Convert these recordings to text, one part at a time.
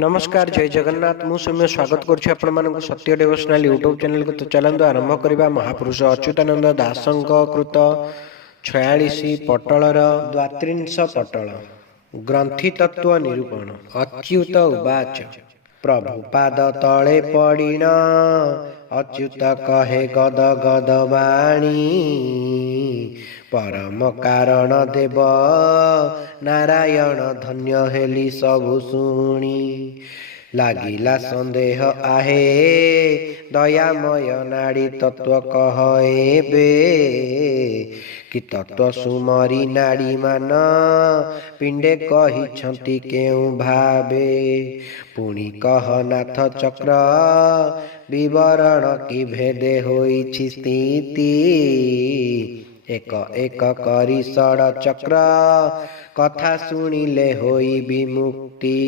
नमस्कार जय जगन्नाथ मु सौम्य स्वागत करुच्ची आपण सत्य डिवोशनाल यूट्यूब चैनल को। तो चलतु आरंभ करवा महापुरुष अच्युतानंद दासଙ୍କ कृत 46 पटलर द्वात्रिंश पटल ग्रंथि तत्व निरूपण। अच्युत उवाच प्रभुपाद तले पड़िन अच्युत कहे गद गद वाणी परम कारण देव नारायण धन्य हेली सबु शुणी लागिला संदेह आहे दयामय नाड़ी तत्व कह एबे कि तत्व सुमरी नाड़ी मान पिंडे कही छंती केउ भावे पुणी कह नाथ चक्र विवरण कि भेदे होइछि स्थिति एक एक करी षड़ चक्र कथा सुनिले होई विमुक्ति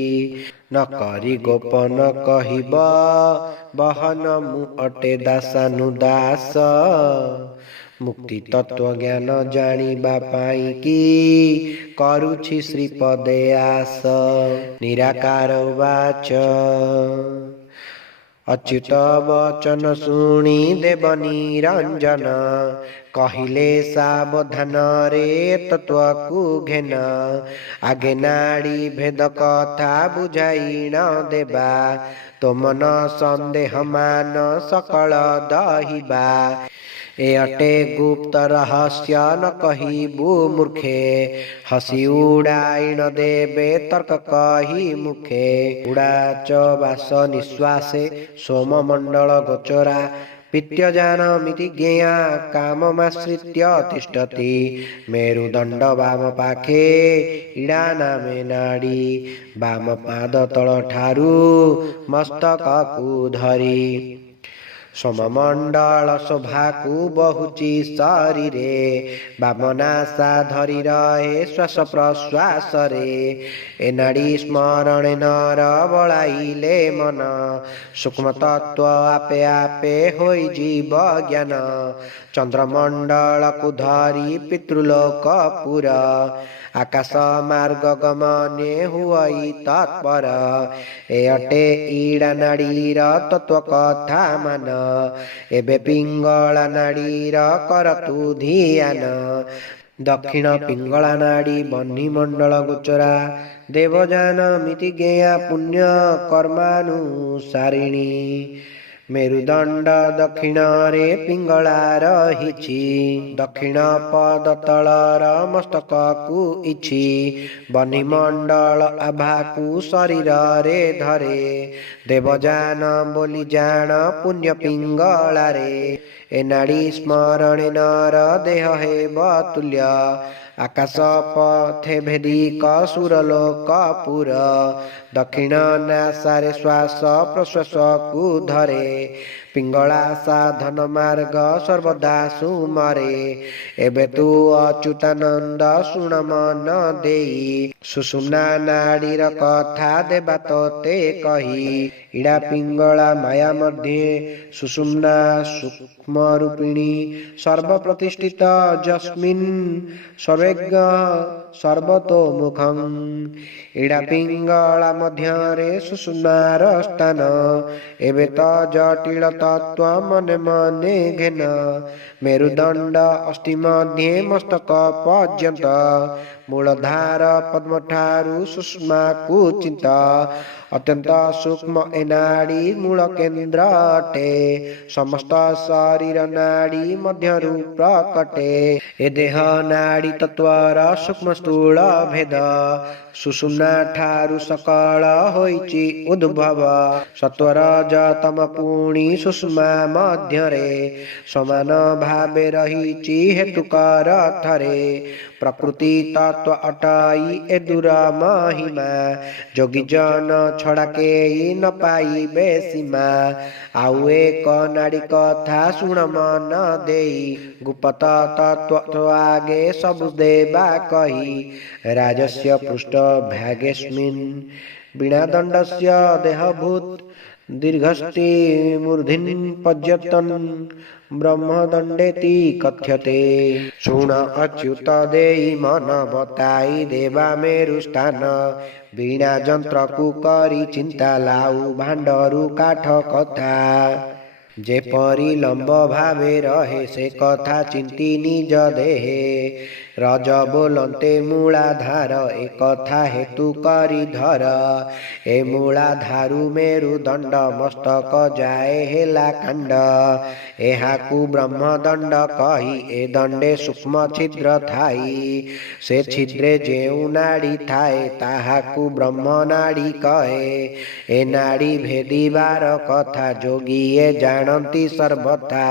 न करी गोपन कहिब बहन मु अटे दासानुदास मुक्ति तत्व ज्ञान जानिबा पाई कि करुछि श्रीपदे आस। निराकार वाच अच्युत वचन शुणी देव निरंजन कहिले सावधान रे तत्व को घेन आगे नाड़ी भेद कथा बुझाई न देबा तो मन संदेह मान सकल दहिबा ए अटे गुप्त रहस्य न कहिबु मूर्खे हसी उड़ाई न देबे तर्क कही मुखे उड़ाच वास निश्वासे सोम मंडल गोचरा पित्यजानमिति ज्ञेया काममाश्रित्य तिष्ठति मेरुदंड वाम पाखे इड़ा नामे नाड़ी वाम पाद तल ठारू मस्तक को धरी सममंडल शोभा को बहुची शरीरे वामनाशा धरी रहे श्वास प्रश्वास रे ए नाड़ी स्मरण नर बड़ाइले मन सूक्ष्म तत्व आपे आपे होई जीव ज्ञान चंद्रमंडल को धरी पितृलोक पुरा आकाश मार्ग गमने हुई तत्पर ए अटे इड़ा नाड़ीर तत्व कथा मान एबे पिंगला नाड़ीर कर तु ध्यान दक्षिण पिंगला नाड़ी बन्ही मंडल गोचरा देवजान मिति ज्ञेया पुण्य कर्मानुसारिणी मेरुदंड दक्षिण रे पिंगला रहिछि दक्षिण पद तलर मस्तक को इछि बन्ही मंडल आभा को शरीर रे धरे देवजान बोली जान पुण्य पिंगला रे ए नाड़ी स्मरण नर देह हेब तुल्य आकाश पथे भेदिक सुरलोक पुर दक्षिण नासारे श्वास प्रश्वास को धरे पिंगला साधन मार्ग सर्वदा सुमरे एबे तू अच्युतानंद शुण मन देई सुषुम्ना नाड़ीर कथा देबा तोते कही इड़ा पिंगला माया मध्ये सुषुम्ना सूक्ष्म रूपिणी सर्व प्रतिष्ठित जस्मिन् सर्वज्ञ सर्वतोमुखं इड़ा पिंगला मध्यरे सुषुम्नार स्थान एबे त जटिल तत्व मने मने घेन मेरुदंड अस्थि मध्ये मस्तक पर्यंत मूलधार पद्म ठारू सुषुम्ना को चिंता अत्यंत सूक्ष्म ए नाड़ी मूल केन्द्र अटे समस्त शरीर नाड़ी मध्य रूप प्रकटे ए देह नाड़ी तत्वर सूक्ष्म स्थूल भेद सुषुम्ना ठारू सकल होइछि उद्भव सत्वर जतम पुणी सुषुम्ना मध्यरे समान भावे रहिछि हेतुकर थरे प्रकृति तत्व अटाई ए दूर महिमा जोगी जन छड़ा के न पाइबे सीमा आउ एक नाड़ी कथा शुण मन देई गुप्त तत्व आगे सब देवा कही राजस्य पृष्ठ भागेस्मिन् वीणादंडस्य देहभूत दीर्घस्ति मूर्धिन् पर्यटन् ब्रह्मदण्डेति कथ्यते। शृण अच्युत देई मन बताई देवा मेरु स्थान वीणा जंत्र को करी चिंता लाऊ भांडरू काठ कथा जेपरी लंब भावे रहे से कथा चिंती निज देहे रज बोलते मूलाधार ए कथा हेतु करी धर ए मूलाधारु मेरु दंड मस्तक जाए हेला कांड एहाकु ब्रह्मदंड कही ए दंडे सूक्ष्म छिद्र थाई से छिद्रे जेउ नाड़ी थाए ताहाकु ब्रह्म नाड़ी कहे ए नाड़ी भेदिबार कथा जोगीए जानती सर्वथा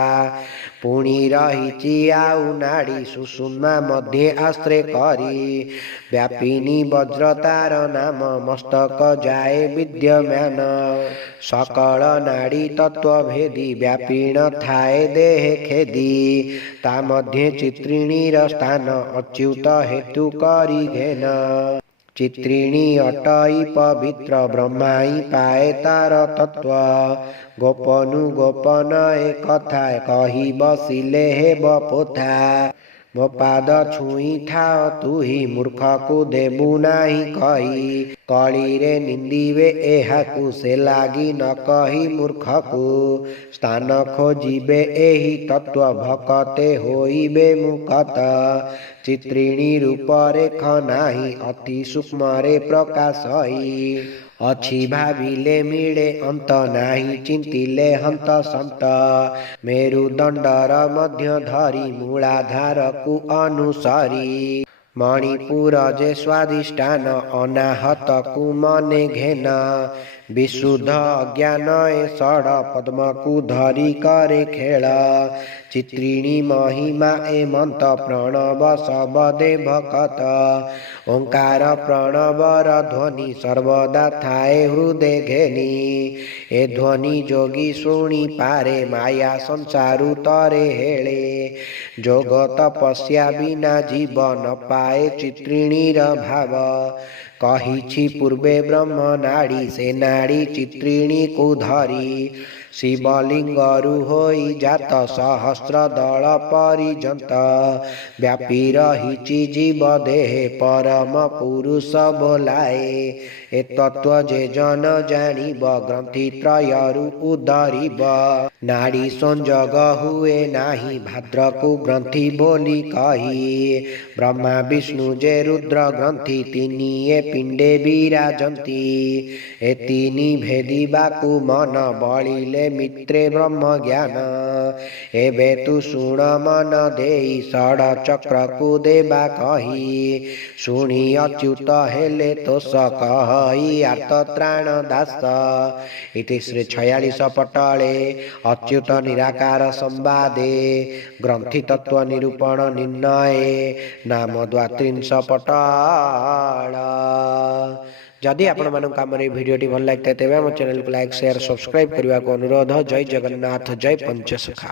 पुणी रही आउ नाड़ी सुषुम्ना मध्य आश्रय करी व्यापिनी वज्रतार नाम मस्तक जाए विद्यमान सकल नाड़ी तत्व भेदी व्यापीण थाए देह खेदी ता मध्य चित्रिणीर स्थान अच्युत हेतु करी घेन चित्रिणी अटई पवित्र ब्रह्माई पाए तार तत्व गोपनु गोपन ए कथा कही बसिले हे बपोथा मो पाद छुई थाओ तुही मूर्ख को देबु नाही कही कली रे निंदिवे एहाकु से लागी न कही मूर्ख को स्थान खोजिबे एही तत्व भकते होइबे मुकत चित्रिणी रूप रेख नाही अति सूक्ष्म रे प्रकाशई अच्छी भाविले मिले अंत नाही चिंतिले हंत संत मेरुदंडर मध्य धरी मूलाधार को अनुसरी मणिपुर जे स्वादिष्ठान अनाहत को मने घेन विशुद्ध अज्ञान ए षड पद्म को धरी करे खेल चित्रिणी महिमा ए मंत प्रणव सबदे भकत ओंकार प्रणवर ध्वनि सर्वदा थाए हृदय घेनी ए ध्वनि जोगी शुणी पारे माया संसारु तरे हेले जोग तपस्या बिना जीवन पाए चित्रिणीर भाव कही पूर्वे ब्रह्म नाड़ी से नाड़ी चित्रिणी को धरी शिवलिंगरु होई जात सहस्र दल परिजंत व्यापी रही जीव देह परम पुरुष बोलाए ए तत्व जे जन जानिब ग्रंथि त्रयरु उदरिब नाड़ी संजोग हुए नाही भाद्र को ग्रंथि बोली कही ब्रह्मा विष्णु जे रुद्र ग्रंथि तिनिए पिंडे विराजंती ए तिनि भेदिबाकु मन बलिले मित्रे ब्रह्म ज्ञान एबे तु शुण मन देई षड चक्र को देबा कही शुणी अच्युत हेले तोष कही आर्त त्राण दास इति श्री 46 पटले अच्युत निराकार संवादे ग्रंथि तत्व निरूपण निर्णय नाम 32 पटल। जदि आपण मानक आमर भिडियोटी भल लगे तेज आम चैनल को लाइक शेयर सब्सक्राइब करने को अनुरोध। जय जगन्नाथ जय पंचसखा।